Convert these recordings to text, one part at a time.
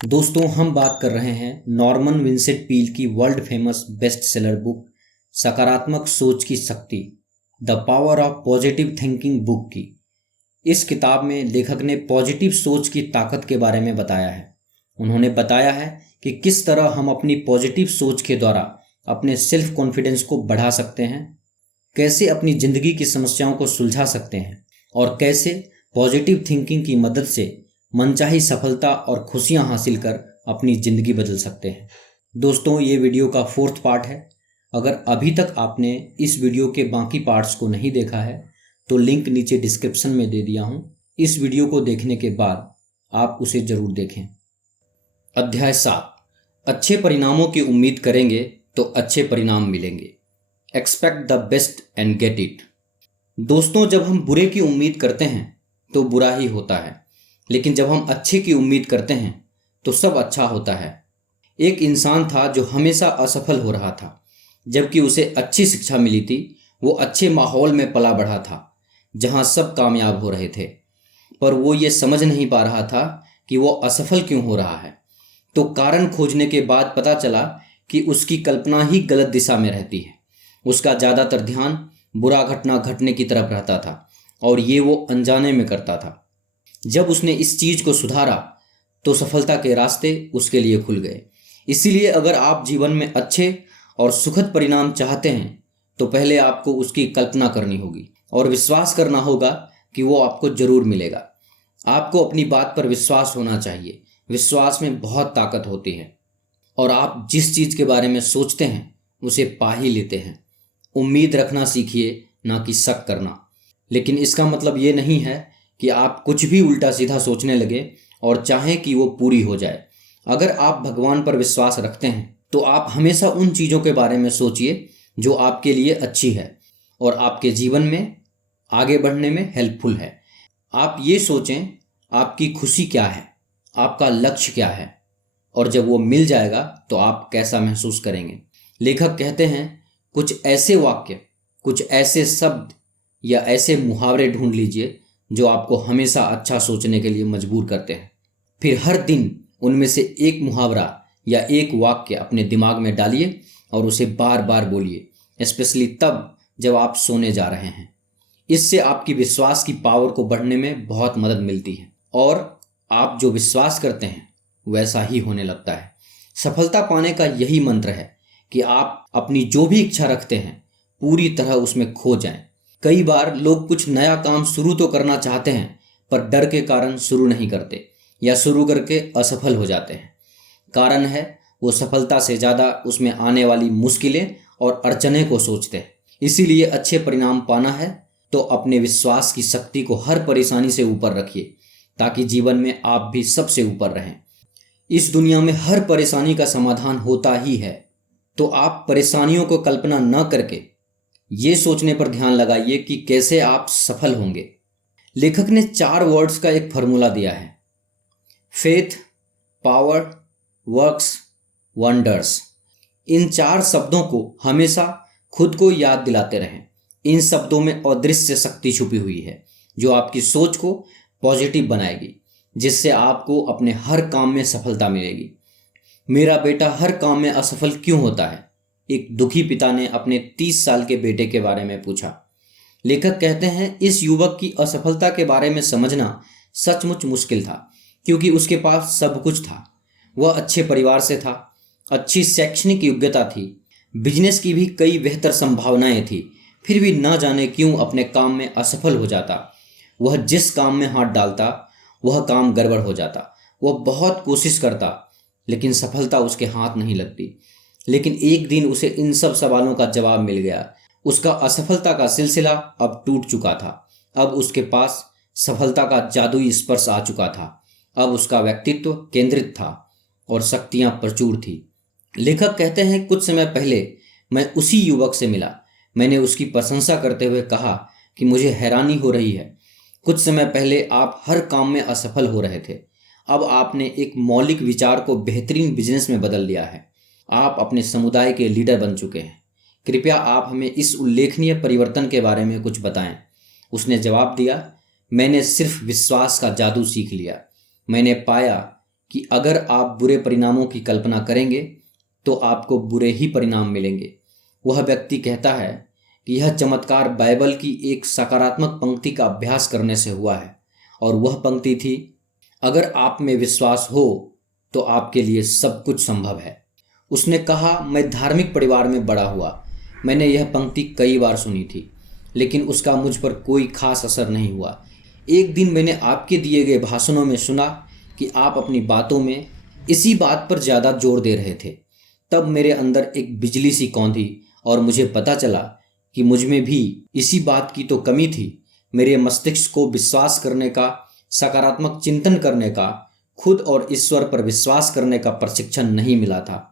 दोस्तों हम बात कर रहे हैं नॉर्मन विंसेंट पील की world famous best seller book सकारात्मक सोच की शक्ति the power of positive thinking book की। इस किताब में लेखक ने पॉजिटिव सोच की ताकत के बारे में बताया है। उन्होंने बताया है कि किस तरह हम अपनी पॉजिटिव सोच के द्वारा अपने सेल्फ कॉन्फिडेंस को बढ़ा सकते हैं, कैसे अपनी ज़िंदगी की समस्याओं को सुलझा सकते हैं और कैसे पॉजिटिव थिंकिंग की मदद से मनचाही सफलता और खुशियां हासिल कर अपनी ज़िंदगी बदल सकते हैं। दोस्तों ये वीडियो का 4th पार्ट है। अगर अभी तक आपने इस वीडियो के बाकी पार्ट्स को नहीं देखा है तो लिंक नीचे डिस्क्रिप्शन में दे दिया हूँ। इस वीडियो को देखने के बाद आप उसे ज़रूर देखें। अध्याय 7, अच्छे परिणामों की उम्मीद करेंगे तो अच्छे परिणाम मिलेंगे। Expect the best and get it. दोस्तों जब हम बुरे की उम्मीद करते हैं तो बुरा ही होता है, लेकिन जब हम अच्छे की उम्मीद करते हैं तो सब अच्छा होता है। एक इंसान था जो हमेशा असफल हो रहा था, जबकि उसे अच्छी शिक्षा मिली थी। वो अच्छे माहौल में पला बढ़ा था जहां सब कामयाब हो रहे थे, पर वो ये समझ नहीं पा रहा था कि वो असफल क्यों हो रहा है। तो कारण खोजने के बाद पता चला कि उसकी कल्पना ही गलत दिशा में रहती है। उसका ज़्यादातर ध्यान बुरा घटना घटने की तरफ रहता था और ये वो अनजाने में करता था। जब उसने इस चीज़ को सुधारा तो सफलता के रास्ते उसके लिए खुल गए। इसीलिए अगर आप जीवन में अच्छे और सुखद परिणाम चाहते हैं तो पहले आपको उसकी कल्पना करनी होगी और विश्वास करना होगा कि वो आपको ज़रूर मिलेगा। आपको अपनी बात पर विश्वास होना चाहिए। विश्वास में बहुत ताकत होती है और आप जिस चीज़ के बारे में सोचते हैं उसे पा ही लेते हैं। उम्मीद रखना सीखिए, ना कि शक करना। लेकिन इसका मतलब ये नहीं है कि आप कुछ भी उल्टा सीधा सोचने लगे और चाहें कि वो पूरी हो जाए। अगर आप भगवान पर विश्वास रखते हैं तो आप हमेशा उन चीज़ों के बारे में सोचिए जो आपके लिए अच्छी है और आपके जीवन में आगे बढ़ने में हेल्पफुल है। आप ये सोचें आपकी खुशी क्या है, आपका लक्ष्य क्या है, और जब वो मिल जाएगा तो आप कैसा महसूस करेंगे। लेखक कहते हैं कुछ ऐसे वाक्य, कुछ ऐसे शब्द या ऐसे मुहावरे ढूंढ लीजिए जो आपको हमेशा अच्छा सोचने के लिए मजबूर करते हैं। फिर हर दिन उनमें से एक मुहावरा या एक वाक्य अपने दिमाग में डालिए और उसे बार बार बोलिए, स्पेशली तब जब आप सोने जा रहे हैं। इससे आपकी विश्वास की पावर को बढ़ने में बहुत मदद मिलती है और आप जो विश्वास करते हैं वैसा ही होने लगता है। सफलता पाने का यही मंत्र है कि आप अपनी जो भी इच्छा रखते हैं पूरी तरह उसमें खो जाएं। कई बार लोग कुछ नया काम शुरू तो करना चाहते हैं पर डर के कारण शुरू नहीं करते या शुरू करके असफल हो जाते हैं। कारण है वो सफलता से ज़्यादा उसमें आने वाली मुश्किलें और अड़चनें को सोचते हैं। इसीलिए अच्छे परिणाम पाना है तो अपने विश्वास की शक्ति को हर परेशानी से ऊपर रखिए ताकि जीवन में आप भी सबसे ऊपर रहें। इस दुनिया में हर परेशानी का समाधान होता ही है, तो आप परेशानियों को कल्पना न करके ये सोचने पर ध्यान लगाइए कि कैसे आप सफल होंगे। लेखक ने 4 वर्ड्स का एक फॉर्मूला दिया है, फेथ, पावर, वर्क्स, वंडर्स। इन 4 शब्दों को हमेशा खुद को याद दिलाते रहें। इन शब्दों में अदृश्य शक्ति छुपी हुई है जो आपकी सोच को पॉजिटिव बनाएगी, जिससे आपको अपने हर काम में सफलता मिलेगी। मेरा बेटा हर काम में असफल क्यों होता है? एक दुखी पिता ने अपने 30 साल के बेटे के बारे में पूछा। लेखक कहते हैं इस युवक की असफलता के बारे में समझना सचमुच मुश्किल था, क्योंकि उसके पास सब कुछ था। वह अच्छे परिवार से था, अच्छी शैक्षणिक योग्यता थी, बिजनेस की भी कई बेहतर संभावनाएं थी, फिर भी न जाने क्यों अपने काम में असफल हो जाता। वह जिस काम में हाथ डालता वह काम गड़बड़ हो जाता। वह बहुत कोशिश करता लेकिन सफलता उसके हाथ नहीं लगती। लेकिन एक दिन उसे इन सब सवालों का जवाब मिल गया। उसका असफलता का सिलसिला अब टूट चुका था। अब उसके पास सफलता का जादुई स्पर्श आ चुका था। अब उसका व्यक्तित्व केंद्रित था और शक्तियां प्रचुर थी। लेखक कहते हैं कुछ समय पहले मैं उसी युवक से मिला। मैंने उसकी प्रशंसा करते हुए कहा कि मुझे हैरानी हो रही है, कुछ समय पहले आप हर काम में असफल हो रहे थे, अब आपने एक मौलिक विचार को बेहतरीन बिजनेस में बदल दिया है। आप अपने समुदाय के लीडर बन चुके हैं। कृपया आप हमें इस उल्लेखनीय परिवर्तन के बारे में कुछ बताएं। उसने जवाब दिया, मैंने सिर्फ विश्वास का जादू सीख लिया। मैंने पाया कि अगर आप बुरे परिणामों की कल्पना करेंगे तो आपको बुरे ही परिणाम मिलेंगे। वह व्यक्ति कहता है कि यह चमत्कार बाइबल की एक सकारात्मक पंक्ति का अभ्यास करने से हुआ है, और वह पंक्ति थी, अगर आप में विश्वास हो तो आपके लिए सब कुछ संभव है। उसने कहा, मैं धार्मिक परिवार में बड़ा हुआ, मैंने यह पंक्ति कई बार सुनी थी, लेकिन उसका मुझ पर कोई खास असर नहीं हुआ। एक दिन मैंने आपके दिए गए भाषणों में सुना कि आप अपनी बातों में इसी बात पर ज़्यादा जोर दे रहे थे। तब मेरे अंदर एक बिजली सी कौंधी और मुझे पता चला कि मुझ में भी इसी बात की तो कमी थी। मेरे मस्तिष्क को विश्वास करने का, सकारात्मक चिंतन करने का, खुद और ईश्वर पर विश्वास करने का प्रशिक्षण नहीं मिला था।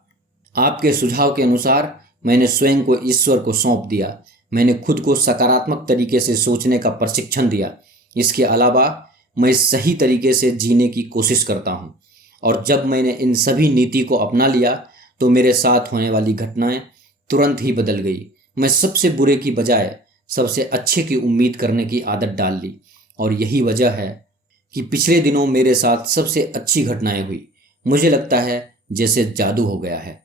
आपके सुझाव के अनुसार मैंने स्वयं को ईश्वर को सौंप दिया। मैंने खुद को सकारात्मक तरीके से सोचने का प्रशिक्षण दिया। इसके अलावा मैं सही तरीके से जीने की कोशिश करता हूँ, और जब मैंने इन सभी नीति को अपना लिया तो मेरे साथ होने वाली घटनाएं तुरंत ही बदल गई। मैं सबसे बुरे की बजाय सबसे अच्छे की उम्मीद करने की आदत डाल ली, और यही वजह है कि पिछले दिनों मेरे साथ सबसे अच्छी घटनाएं हुई। मुझे लगता है जैसे जादू हो गया है।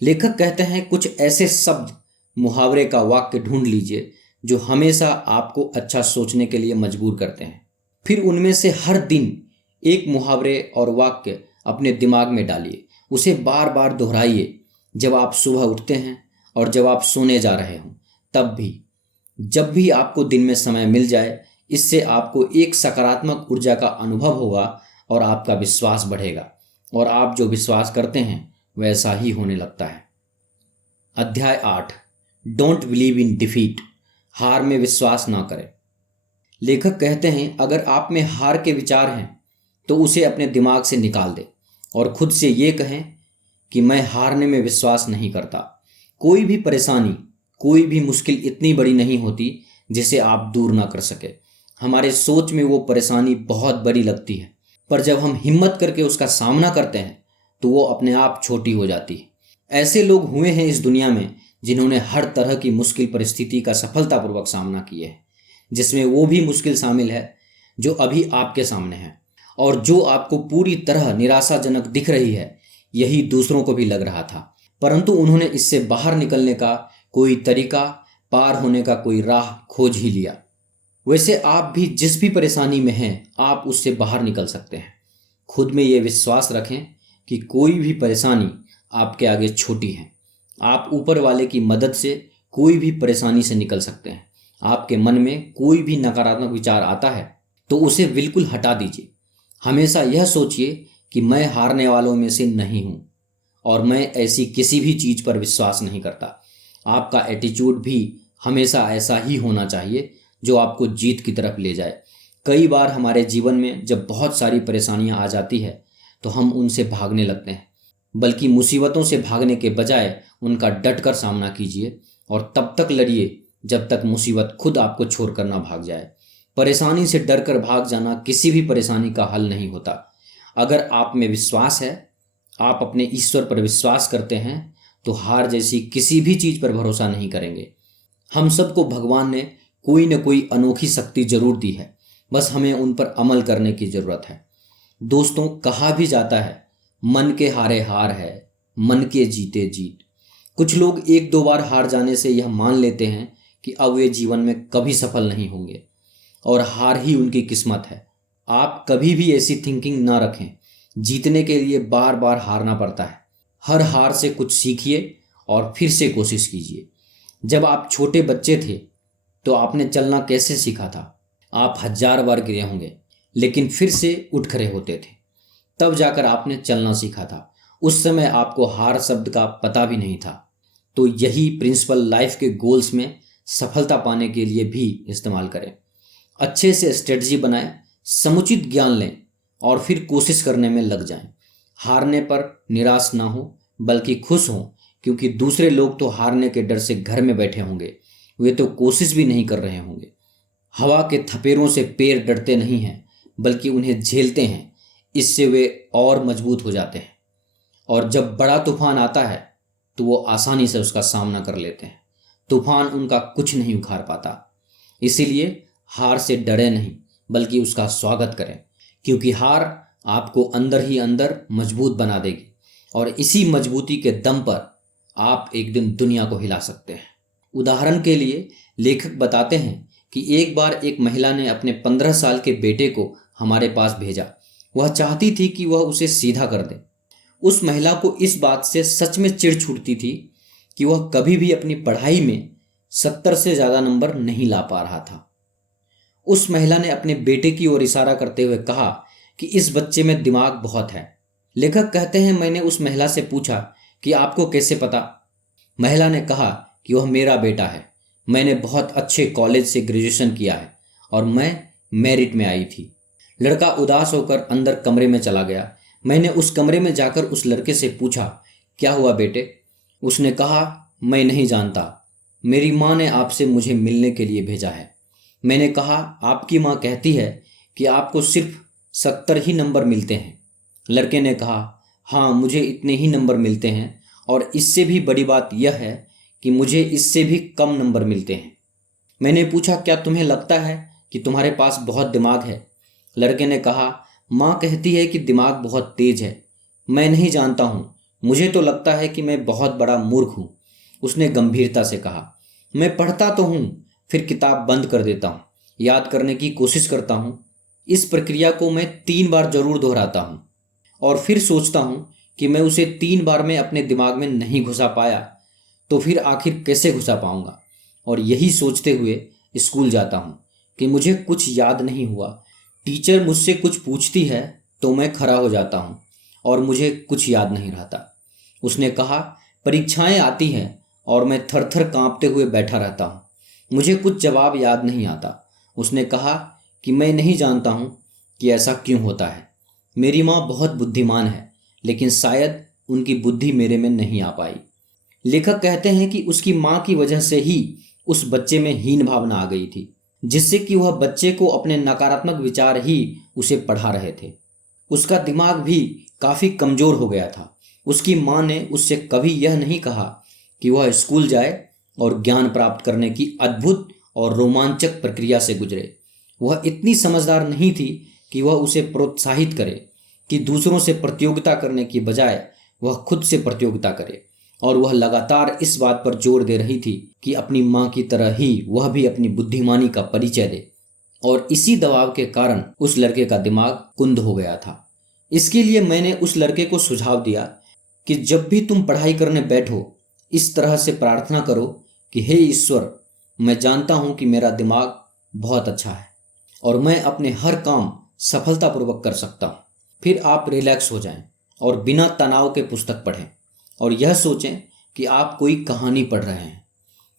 लेखक कहते हैं, कुछ ऐसे शब्द, मुहावरे का वाक्य ढूंढ लीजिए जो हमेशा आपको अच्छा सोचने के लिए मजबूर करते हैं। फिर उनमें से हर दिन एक मुहावरे और वाक्य अपने दिमाग में डालिए। उसे बार बार दोहराइए, जब आप सुबह उठते हैं और जब आप सोने जा रहे हों, तब भी, जब भी आपको दिन में समय मिल जाए। इससे आपको एक सकारात्मक ऊर्जा का अनुभव होगा और आपका विश्वास बढ़ेगा, और आप जो विश्वास करते हैं वैसा ही होने लगता है। अध्याय 8, डोंट बिलीव इन डिफीट, हार में विश्वास ना करें। लेखक कहते हैं, अगर आप में हार के विचार हैं तो उसे अपने दिमाग से निकाल दें और खुद से ये कहें कि मैं हारने में विश्वास नहीं करता। कोई भी परेशानी, कोई भी मुश्किल इतनी बड़ी नहीं होती जिसे आप दूर ना कर सके। हमारे सोच में वो परेशानी बहुत बड़ी लगती है, पर जब हम हिम्मत करके उसका सामना करते हैं तो वो अपने आप छोटी हो जाती है। ऐसे लोग हुए हैं इस दुनिया में जिन्होंने हर तरह की मुश्किल परिस्थिति का सफलतापूर्वक सामना किया है, जिसमें वो भी मुश्किल शामिल है जो अभी आपके सामने है, और जो आपको पूरी तरह निराशाजनक दिख रही है, यही दूसरों को भी लग रहा था, परंतु उन्होंने इससे बाहर निकलने का कोई तरीका, पार होने का कोई राह खोज ही लिया। वैसे आप भी जिस भी परेशानी में हैं, आप उससे बाहर निकल सकते हैं। खुद में ये विश्वास रखें कि कोई भी परेशानी आपके आगे छोटी है। आप ऊपर वाले की मदद से कोई भी परेशानी से निकल सकते हैं। आपके मन में कोई भी नकारात्मक विचार आता है तो उसे बिल्कुल हटा दीजिए। हमेशा यह सोचिए कि मैं हारने वालों में से नहीं हूँ, और मैं ऐसी किसी भी चीज़ पर विश्वास नहीं करता। आपका एटीट्यूड भी हमेशा ऐसा ही होना चाहिए जो आपको जीत की तरफ ले जाए। कई बार हमारे जीवन में जब बहुत सारी परेशानियां आ जाती है तो हम उनसे भागने लगते हैं, बल्कि मुसीबतों से भागने के बजाय उनका डटकर सामना कीजिए और तब तक लड़िए जब तक मुसीबत खुद आपको छोड़कर ना भाग जाए। परेशानी से डरकर भाग जाना किसी भी परेशानी का हल नहीं होता। अगर आप में विश्वास है, आप अपने ईश्वर पर विश्वास करते हैं, तो हार जैसी किसी भी चीज़ पर भरोसा नहीं करेंगे। हम सबको भगवान ने कोई न कोई अनोखी शक्ति जरूर दी है, बस हमें उन पर अमल करने की ज़रूरत है। दोस्तों, कहा भी जाता है, मन के हारे हार है, मन के जीते जीत। कुछ लोग एक दो बार हार जाने से यह मान लेते हैं कि अब वे जीवन में कभी सफल नहीं होंगे और हार ही उनकी किस्मत है। आप कभी भी ऐसी थिंकिंग ना रखें। जीतने के लिए बार बार हारना पड़ता है। हर हार से कुछ सीखिए और फिर से कोशिश कीजिए। जब आप छोटे बच्चे थे तो आपने चलना कैसे सीखा था? आप 1000 बार गिरे होंगे, लेकिन फिर से उठ खड़े होते थे, तब जाकर आपने चलना सीखा था। उस समय आपको हार शब्द का पता भी नहीं था। तो यही प्रिंसिपल लाइफ के गोल्स में सफलता पाने के लिए भी इस्तेमाल करें। अच्छे से स्ट्रेटजी बनाएं, समुचित ज्ञान लें और फिर कोशिश करने में लग जाएं। हारने पर निराश ना हो, बल्कि खुश हों, क्योंकि दूसरे लोग तो हारने के डर से घर में बैठे होंगे, वे तो कोशिश भी नहीं कर रहे होंगे। हवा के थपेरों से पैर डरते नहीं हैं, बल्कि उन्हें झेलते हैं। इससे वे और मजबूत हो जाते हैं, और जब बड़ा तूफान आता है तो वो आसानी से उसका सामना कर लेते हैं। तूफान उनका कुछ नहीं उखाड़ पाता। इसीलिए हार से डरे नहीं, बल्कि उसका स्वागत करें, क्योंकि हार आपको अंदर ही अंदर मजबूत बना देगी और इसी मजबूती के दम पर आप एक दिन दुनिया को हिला सकते हैं। उदाहरण के लिए लेखक बताते हैं कि एक बार एक महिला ने अपने 15 साल के बेटे को हमारे पास भेजा। वह चाहती थी कि वह उसे सीधा कर दे। उस महिला को इस बात से सच में चिढ़ छूटती थी कि वह कभी भी अपनी पढ़ाई में 70 से ज़्यादा नंबर नहीं ला पा रहा था। उस महिला ने अपने बेटे की ओर इशारा करते हुए कहा कि इस बच्चे में दिमाग बहुत है। लेखक कहते हैं, मैंने उस महिला से पूछा कि आपको कैसे पता? महिला ने कहा कि वह मेरा बेटा है। मैंने बहुत अच्छे कॉलेज से ग्रेजुएशन किया है और मैं मेरिट में आई थी। लड़का उदास होकर अंदर कमरे में चला गया। मैंने उस कमरे में जाकर उस लड़के से पूछा, क्या हुआ बेटे? उसने कहा, मैं नहीं जानता, मेरी माँ ने आपसे मुझे मिलने के लिए भेजा है। मैंने कहा, आपकी माँ कहती है कि आपको सिर्फ 70 ही नंबर मिलते हैं। लड़के ने कहा, हाँ मुझे इतने ही नंबर मिलते हैं और इससे भी बड़ी बात यह है कि मुझे इससे भी कम नंबर मिलते हैं। मैंने पूछा, क्या तुम्हें लगता है कि तुम्हारे पास बहुत दिमाग है? लड़के ने कहा, माँ कहती है कि दिमाग बहुत तेज है। मैं नहीं जानता हूँ, मुझे तो लगता है कि मैं बहुत बड़ा मूर्ख हूँ। उसने गंभीरता से कहा, मैं पढ़ता तो हूँ, फिर किताब बंद कर देता हूँ, याद करने की कोशिश करता हूँ। इस प्रक्रिया को मैं 3 बार जरूर दोहराता हूँ और फिर सोचता हूँ कि मैं उसे 3 बार में अपने दिमाग में नहीं घुसा पाया तो फिर आखिर कैसे घुसा पाऊंगा। और यही सोचते हुए स्कूल जाता हूँ कि मुझे कुछ याद नहीं हुआ। टीचर मुझसे कुछ पूछती है तो मैं खड़ा हो जाता हूँ और मुझे कुछ याद नहीं रहता। उसने कहा, परीक्षाएं आती हैं और मैं थर थर काँपते हुए बैठा रहता हूँ, मुझे कुछ जवाब याद नहीं आता। उसने कहा कि मैं नहीं जानता हूँ कि ऐसा क्यों होता है। मेरी माँ बहुत बुद्धिमान है, लेकिन शायद उनकी बुद्धि मेरे में नहीं आ पाई। लेखक कहते हैं कि उसकी माँ की वजह से ही उस बच्चे में हीन भावना आ गई थी, जिससे कि वह बच्चे को अपने नकारात्मक विचार ही उसे पढ़ा रहे थे। उसका दिमाग भी काफ़ी कमज़ोर हो गया था। उसकी माँ ने उससे कभी यह नहीं कहा कि वह स्कूल जाए और ज्ञान प्राप्त करने की अद्भुत और रोमांचक प्रक्रिया से गुजरे। वह इतनी समझदार नहीं थी कि वह उसे प्रोत्साहित करे कि दूसरों से प्रतियोगिता करने की बजाय वह खुद से प्रतियोगिता करे। और वह लगातार इस बात पर जोर दे रही थी कि अपनी माँ की तरह ही वह भी अपनी बुद्धिमानी का परिचय दे। और इसी दबाव के कारण उस लड़के का दिमाग कुंद हो गया था। इसके लिए मैंने उस लड़के को सुझाव दिया कि जब भी तुम पढ़ाई करने बैठो, इस तरह से प्रार्थना करो कि हे ईश्वर, मैं जानता हूँ कि मेरा दिमाग बहुत अच्छा है और मैं अपने हर काम सफलतापूर्वक कर सकता हूँ। फिर आप रिलैक्स हो जाएं और बिना तनाव के पुस्तक पढ़ें और यह सोचें कि आप कोई कहानी पढ़ रहे हैं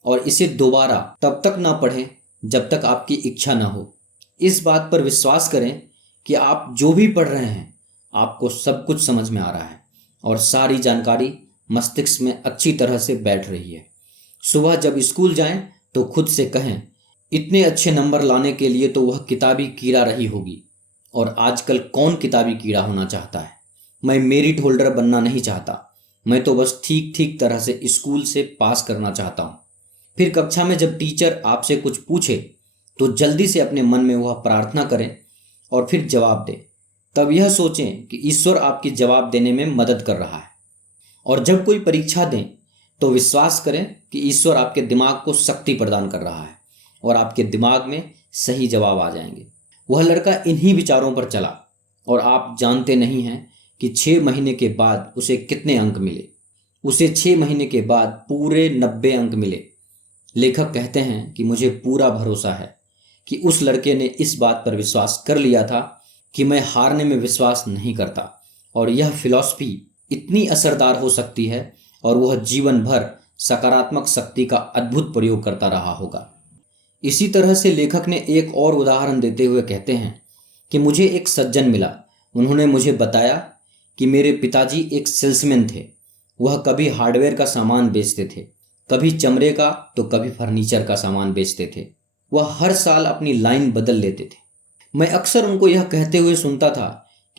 और इसे दोबारा तब तक ना पढ़ें जब तक आपकी इच्छा ना हो। इस बात पर विश्वास करें कि आप जो भी पढ़ रहे हैं आपको सब कुछ समझ में आ रहा है और सारी जानकारी मस्तिष्क में अच्छी तरह से बैठ रही है। सुबह जब स्कूल जाएं तो खुद से कहें, इतने अच्छे नंबर लाने के लिए तो वह किताबी कीड़ा रही होगी। और आजकल कौन किताबी कीड़ा होना चाहता है? मैं मेरिट होल्डर बनना नहीं चाहता, मैं तो बस ठीक ठीक तरह से स्कूल से पास करना चाहता हूँ। फिर कक्षा में जब टीचर आपसे कुछ पूछे तो जल्दी से अपने मन में वह प्रार्थना करें और फिर जवाब दें। तब यह सोचें कि ईश्वर आपकी जवाब देने में मदद कर रहा है। और जब कोई परीक्षा दें तो विश्वास करें कि ईश्वर आपके दिमाग को शक्ति प्रदान कर रहा है और आपके दिमाग में सही जवाब आ जाएंगे। वह लड़का इन्हीं विचारों पर चला और आप जानते नहीं हैं कि 6 महीने के बाद उसे कितने अंक मिले। उसे 6 महीने के बाद पूरे 90 अंक मिले। लेखक कहते हैं कि मुझे पूरा भरोसा है कि उस लड़के ने इस बात पर विश्वास कर लिया था कि मैं हारने में विश्वास नहीं करता और यह फिलॉसफी इतनी असरदार हो सकती है और वह जीवन भर सकारात्मक शक्ति का अद्भुत प्रयोग करता रहा होगा। इसी तरह से लेखक ने एक और उदाहरण देते हुए कहते हैं कि मुझे एक सज्जन मिला। उन्होंने मुझे बताया कि मेरे पिताजी एक सेल्समैन थे। वह कभी हार्डवेयर का सामान बेचते थे, कभी चमड़े का तो कभी फर्नीचर का सामान बेचते थे। वह हर साल अपनी लाइन बदल लेते थे। मैं अक्सर उनको यह कहते हुए सुनता था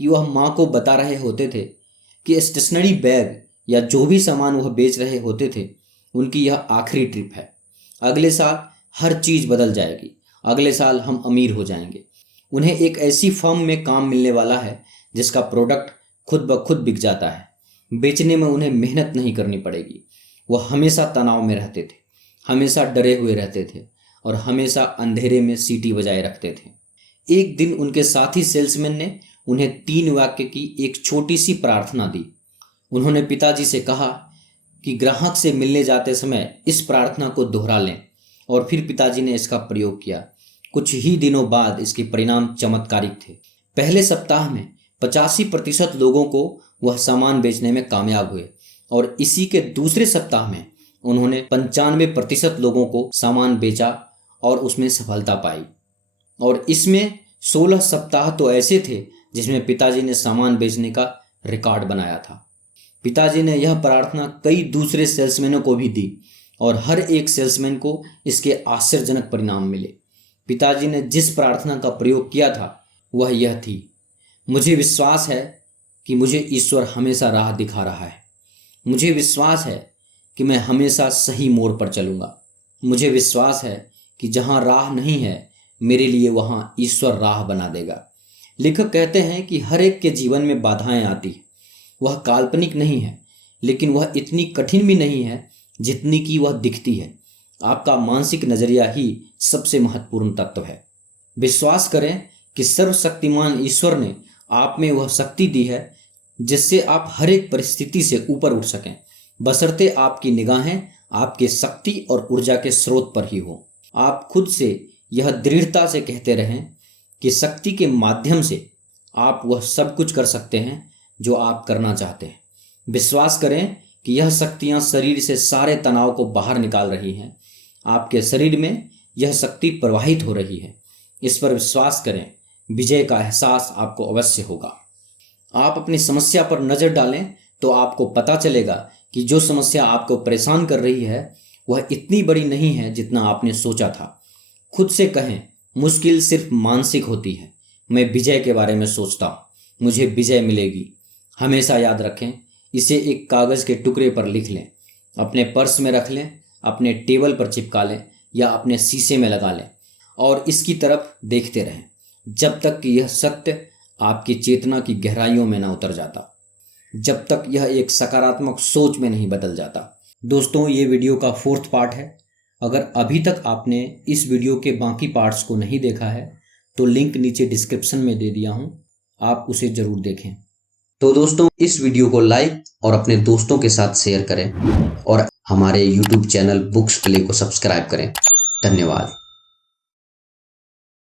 कि वह माँ को बता रहे होते थे कि स्टेशनरी बैग या जो भी सामान वह बेच रहे होते थे उनकी यह आखिरी ट्रिप है। अगले साल हर चीज़ बदल जाएगी, अगले साल हम अमीर हो जाएंगे। उन्हें एक ऐसी फर्म में काम मिलने वाला है जिसका प्रोडक्ट खुद ब खुद बिक जाता है। बेचने में उन्हें मेहनत नहीं करनी पड़ेगी। वह हमेशा तनाव में रहते थे, हमेशा डरे हुए रहते थे और हमेशा अंधेरे में सीटी बजाए रखते थे। एक दिन उनके साथी सेल्समैन ने उन्हें 3 वाक्य की एक छोटी सी प्रार्थना दी। उन्होंने पिताजी से कहा कि ग्राहक से मिलने जाते समय इस प्रार्थना को दोहरा लें, और फिर पिताजी ने इसका प्रयोग किया। कुछ ही दिनों बाद इसके परिणाम चमत्कारिक थे। पहले सप्ताह में 85% लोगों को वह सामान बेचने में कामयाब हुए और इसी के दूसरे सप्ताह में उन्होंने 95% लोगों को सामान बेचा और उसमें सफलता पाई। और इसमें 16 सप्ताह तो ऐसे थे जिसमें पिताजी ने सामान बेचने का रिकॉर्ड बनाया था। पिताजी ने यह प्रार्थना कई दूसरे सेल्समैनों को भी दी और हर एक सेल्समैन को इसके आश्चर्यजनक परिणाम मिले। पिताजी ने जिस प्रार्थना का प्रयोग किया था वह यह थी, मुझे विश्वास है कि मुझे ईश्वर हमेशा राह दिखा रहा है। मुझे विश्वास है कि मैं हमेशा सही मोड़ पर चलूँगा। मुझे विश्वास है कि जहाँ राह नहीं है मेरे लिए वहाँ ईश्वर राह बना देगा। लेखक कहते हैं कि हर एक के जीवन में बाधाएं आती हैं। वह काल्पनिक नहीं है, लेकिन वह इतनी कठिन भी नहीं है जितनी कि वह दिखती है। आपका मानसिक नजरिया ही सबसे महत्वपूर्ण तत्व है। विश्वास करें कि सर्वशक्तिमान ईश्वर ने आप में वह शक्ति दी है जिससे आप हर एक परिस्थिति से ऊपर उठ सकें, बशर्ते आपकी निगाहें आपके शक्ति और ऊर्जा के स्रोत पर ही हो। आप खुद से यह दृढ़ता से कहते रहें कि शक्ति के माध्यम से आप वह सब कुछ कर सकते हैं जो आप करना चाहते हैं। विश्वास करें कि यह शक्तियां शरीर से सारे तनाव को बाहर निकाल रही हैं। आपके शरीर में यह शक्ति प्रवाहित हो रही है। इस पर विश्वास करें, विजय का एहसास आपको अवश्य होगा। आप अपनी समस्या पर नज़र डालें तो आपको पता चलेगा कि जो समस्या आपको परेशान कर रही है वह इतनी बड़ी नहीं है जितना आपने सोचा था। खुद से कहें, मुश्किल सिर्फ मानसिक होती है। मैं विजय के बारे में सोचता हूँ, मुझे विजय मिलेगी। हमेशा याद रखें, इसे एक कागज़ के टुकड़े पर लिख लें, अपने पर्स में रख लें, अपने टेबल पर चिपका लें या अपने शीशे में लगा लें और इसकी तरफ देखते रहें जब तक कि यह सत्य आपकी चेतना की गहराइयों में न उतर जाता, जब तक यह एक सकारात्मक सोच में नहीं बदल जाता। दोस्तों, ये वीडियो का 4th पार्ट है। अगर अभी तक आपने इस वीडियो के बाकी पार्ट्स को नहीं देखा है तो लिंक नीचे डिस्क्रिप्शन में दे दिया हूँ, आप उसे ज़रूर देखें। तो दोस्तों, इस वीडियो को लाइक और अपने दोस्तों के साथ शेयर करें और हमारे YouTube चैनल बुक्स प्ले को सब्सक्राइब करें। धन्यवाद।